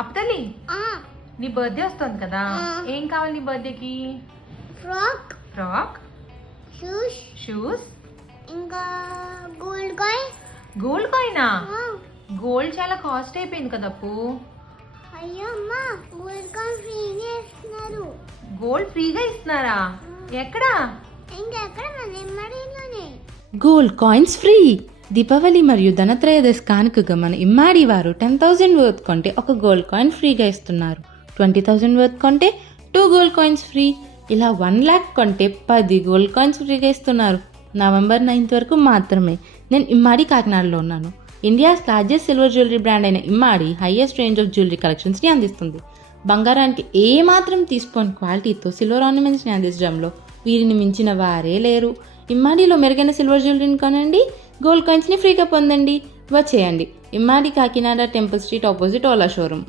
అప్తలి నీ బర్త్డే వస్తుంది కదా, ఏం కావాలి నీ బర్త్డేకి? ఫ్రాక్, షూస్, ఇంకా గోల్డ్ కాయిన్. గోల్డ్ కాయినా? గోల్డ్ చాలా కాస్ట్ అయిపోయింది కదా అప్పు. అయ్యో అమ్మా, గోల్డ్ కాయిన్ ఫ్రీగా ఇస్తున్నారు. గోల్డ్ ఫ్రీగా ఇస్తున్నారా? ఎక్కడా? ఇంకెక్కడ? మన ఇమ్మడిలోనే. Gold coins free. దీపావళి మరియు ధనత్రయోదశి కానుకగా మన ఇమ్మాడి వారు 10,000 వర్త్ కొంటే ఒక గోల్డ్ కాయిన్ ఫ్రీగా ఇస్తున్నారు. 20,000 వర్త్ కొంటే 2 గోల్డ్ కాయిన్స్ ఫ్రీ. ఇలా 1 lakh కొంటే 10 గోల్డ్ కాయిన్స్ ఫ్రీగా ఇస్తున్నారు. నవంబర్ 9th వరకు మాత్రమే. నేను ఇమ్మాడి కాకినాడలో ఉన్నాను. India's largest silver jewellery brand అయిన ఇమ్మాడి హైయెస్ట్ రేంజ్ ఆఫ్ జ్యువెలరీ కలెక్షన్స్ని అందిస్తుంది. బంగారానికి ఏ మాత్రం తీసుకోని క్వాలిటీతో సిల్వర్ ఆర్నమెంట్స్ని అందించడంలో వీరిని మించిన వారే లేరు. ఇమ్మాడిలో మెరుగైన సిల్వర్ జ్యువెలరీని కొనండి, గోల్డ్ కాయిన్స్ని ఫ్రీగా పొందండి. వచ్చేయండి. Immadi Kakinada temple street opposite Ola showroom.